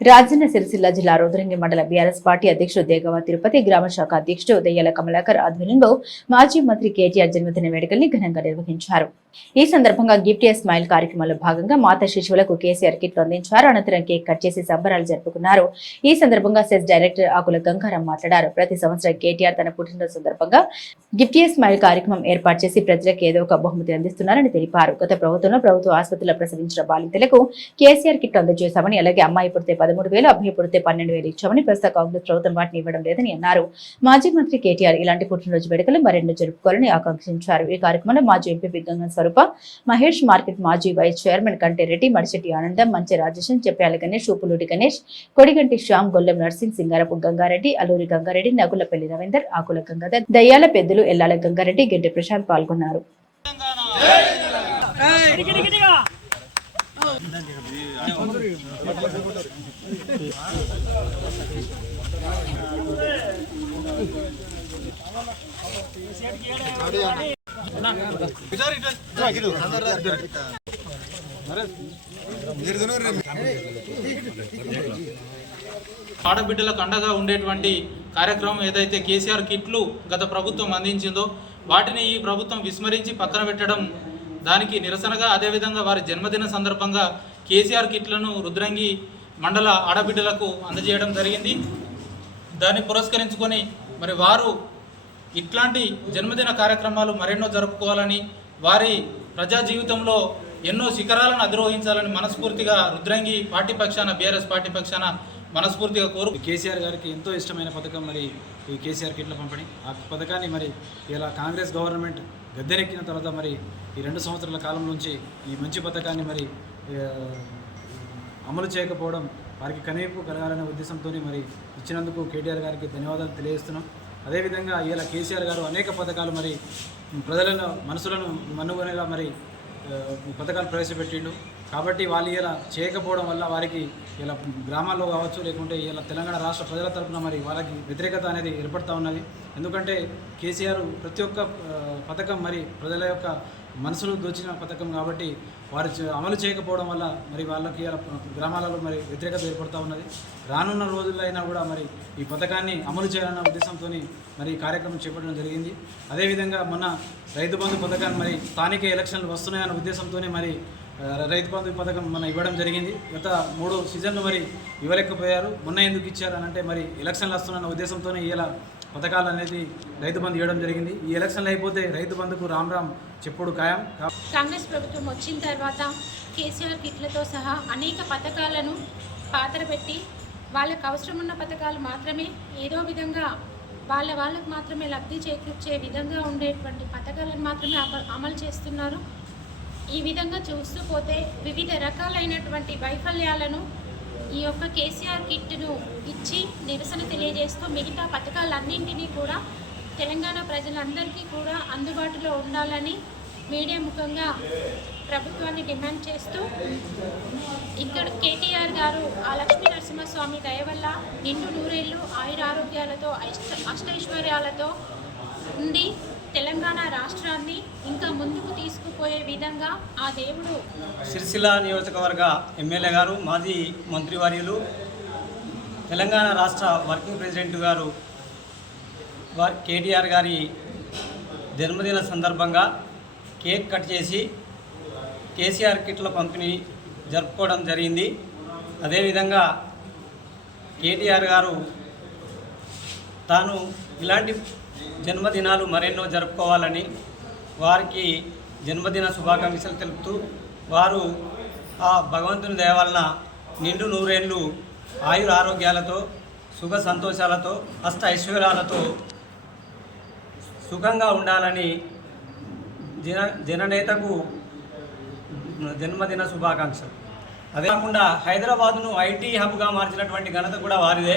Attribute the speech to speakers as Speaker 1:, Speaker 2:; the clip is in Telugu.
Speaker 1: రాజన్న సిరిసిల్ల జిల్లా రుద్రంగి మండల బీఆర్ఎస్ పార్టీ అధ్యక్షుడు దేగవ తిరుపతి గ్రామ శాఖ అధ్యక్షుడు దెయ్యాల కమలాకర్ ఆధ్వర్యంలో మాజీ మంత్రి కేటీఆర్ జన్మదిన వేడుకల్ని ఘనంగా నిర్వహించారు. ఈ సందర్భంగా గిఫ్ట్ ఏ స్మైల్ కార్యక్రమంలో భాగంగా మాతా శిశువులకు కేసీఆర్ కిట్లు అందించారు. అనంతరం కేక్ కట్ చేసి సంబరాలు జరుపుకున్నారు. ఈ సందర్భంగా సెస్ డైరెక్టర్ ఆకుల గంగారం మాట్లాడారు. ప్రతి సంవత్సరం కేటీఆర్ తన పుట్టినరోజు సందర్భంగా గిఫ్ట్ ఏ స్మైల్ కార్యక్రమం ఏర్పాటు చేసి ప్రజలకు ఏదో ఒక బహుమతి అందిస్తున్నారని తెలిపారు. గత ప్రభుత్వంలో ప్రభుత్వ ఆసుపత్రిలో ప్రసవించిన బాలింతలకు కేసీఆర్ కిట్ అందజేశామని అలాగే అమ్మాయి పుడితే పదమూడు వేలు అబ్బాయి పుడితే పన్నెండు వేలు ఇచ్చామని ప్రస్తుత కాంగ్రెస్ ప్రభుత్వం వాటిని ఇవ్వడం లేదని అన్నారు. మాజీ మంత్రి కేటీఆర్ ఇలాంటి పుట్టినరోజు వేడుకలు మరెన్నో జరుపుకోవాలని ఆకాంక్షించారు. ఈ కార్యక్రమంలో మాజీ ఎంపీ గంగం స్వరూప మహేష్ మార్కెట్ మాజీ వైస్ చైర్మన్ కంటెరెడ్డి మడిశెట్టి ఆనందం మంచి రాజేశన్ చెప్పాల గణేష్ ఉప్పులూటి గణేష్ కొడిగంటి శ్యామ్ గొల్లెం నర్సింగ్ సింగారపు గంగారెడ్డి అల్లూరి గంగారెడ్డి నగులపల్లి రవీందర్ ఆకుల గంగాధర్ దయ్యాల పెద్దలు ఎల్లాల గంగారెడ్డి గెడ్డి ప్రశాంత్ పాల్గొన్నారు.
Speaker 2: ఆడబిడ్డలకు అండగా ఉండేటువంటి కార్యక్రమం ఏదైతే కేసీఆర్ కిట్లు గత ప్రభుత్వం అందించిందో వాటిని ఈ ప్రభుత్వం విస్మరించి పక్కన పెట్టడం దానికి నిరసనగా అదేవిధంగా వారి జన్మదిన సందర్భంగా కేసీఆర్ కిట్లను రుద్రంగి మండల ఆడబిడ్డలకు అందజేయడం జరిగింది. దాన్ని పురస్కరించుకొని మరి వారు ఇట్లాంటి జన్మదిన కార్యక్రమాలు మరెన్నో జరుపుకోవాలని వారి ప్రజా జీవితంలో ఎన్నో శిఖరాలను అధిరోహించాలని మనస్ఫూర్తిగా రుద్రంగి పార్టీ పక్షాన బీఆర్ఎస్ పార్టీ పక్షాన మనస్ఫూర్తిగా కోరు
Speaker 3: కేసీఆర్ గారికి ఎంతో ఇష్టమైన పథకం మరి ఈ కేసీఆర్ కిట్ల పంపిణీ. ఆ పథకాన్ని మరి ఇలా కాంగ్రెస్ గవర్నమెంట్ గద్దెనెక్కిన తర్వాత మరి ఈ రెండు సంవత్సరాల కాలం నుంచి ఈ మంచి పథకాన్ని మరి అమలు చేయకపోవడం వారికి కనువిప్పు కలగాలనే ఉద్దేశంతో మరి ఇచ్చినందుకు కేటీఆర్ గారికి ధన్యవాదాలు తెలియజేస్తున్నాం. అదేవిధంగా ఇలా కేసీఆర్ గారు అనేక పథకాలు మరి ప్రజలను మనసులను మనుగొనగా మరి పథకాలు ప్రవేశపెట్టిండు. కాబట్టి వాళ్ళు ఇలా చేయకపోవడం వల్ల వారికి ఇలా గ్రామాల్లో కావచ్చు లేకుంటే ఇలా తెలంగాణ రాష్ట్ర ప్రజల తరపున మరి వాళ్ళకి వ్యతిరేకత అనేది ఏర్పడుతూ ఉన్నది. ఎందుకంటే కేసీఆర్ ప్రతి ఒక్క పథకం మరి ప్రజల యొక్క మనసులో దోచిన పథకం కాబట్టి వారు అమలు చేయకపోవడం వల్ల మరి వాళ్ళకి గ్రామాలలో మరి వ్యతిరేకత ఏర్పడుతూ ఉన్నది. రానున్న రోజుల్లో అయినా కూడా మరి ఈ పథకాన్ని అమలు చేయాలన్న ఉద్దేశంతో మరి కార్యక్రమం చేపట్టడం జరిగింది. అదేవిధంగా మొన్న రైతు బంధు పథకాన్ని మరి స్థానిక ఎలక్షన్లు వస్తున్నాయన్న ఉద్దేశంతోనే మరి రైతు బంధు పథకం మన ఇవ్వడం జరిగింది. గత మూడు సీజన్లు మరి ఇవ్వలేకపోయారు. మొన్న ఎందుకు ఇచ్చారు అని అంటే మరి ఎలక్షన్లు వస్తున్న ఉద్దేశంతోనే ఇలా పథకాలు అనేది రైతు బంధు ఇవ్వడం జరిగింది. ఈ ఎలక్షన్లు అయిపోతే రైతు బంధుకు రామ్ రామ్ చెప్పుడు ఖాయం.
Speaker 4: కాంగ్రెస్ ప్రభుత్వం వచ్చిన తర్వాత కేసీఆర్ కిట్లతో సహా అనేక పథకాలను పాతరపెట్టి వాళ్ళకు అవసరం ఉన్న పథకాలు మాత్రమే ఏదో విధంగా వాళ్ళ వాళ్ళకు మాత్రమే లబ్ధి చేకూర్చే విధంగా ఉండేటువంటి పథకాలను మాత్రమే అమలు చేస్తున్నారు. ఈ విధంగా చూస్తూ పోతే వివిధ రకాలైనటువంటి వైఫల్యాలను ఈ యొక్క కేసీఆర్ కిట్ను ఇచ్చి నిరసన తెలియజేస్తూ మిగతా పథకాలన్నింటినీ కూడా తెలంగాణ ప్రజలందరికీ కూడా అందుబాటులో ఉండాలని మీడియా ముఖంగా ప్రభుత్వాన్ని డిమాండ్ చేస్తూ ఇక్కడ కేటీఆర్ గారు ఆ లక్ష్మీ నరసింహస్వామి దయ వల్ల నిండు నూరేళ్ళు ఆయురారోగ్యాలతో అష్ట అష్టైశ్వర్యాలతో ఉండి తెలంగాణ రాష్ట్రాన్ని ఇంకా ముందుకు తీసుకుపోయే విధంగా ఆ దేవుడు
Speaker 5: సిరిసిల్ల నియోజకవర్గ ఎమ్మెల్యే గారు మాజీ మంత్రివర్యులు తెలంగాణ రాష్ట్ర వర్కింగ్ ప్రెసిడెంట్ గారు కేటీఆర్ గారి జన్మదిన సందర్భంగా కేక్ కట్ చేసి కేసీఆర్ కిట్ల పంపిణీ జరుపుకోవడం జరిగింది. అదేవిధంగా కేటీఆర్ గారు తాను ఇలాంటి జన్మదినాలు మరెన్నో జరుపుకోవాలని వారికి జన్మదిన శుభాకాంక్షలు తెలుపుతూ వారు ఆ భగవంతుని దయ వలన నిండు నూరేళ్ళు ఆయుర ఆరోగ్యాలతో సుఖ సంతోషాలతో అష్ట ఐశ్వర్యాలతో సుఖంగా ఉండాలని జన జననేతకు జన్మదిన శుభాకాంక్షలు. అదే కాకుండా హైదరాబాద్ను ఐటీ హబ్గా మార్చినటువంటి ఘనత కూడా వారిదే.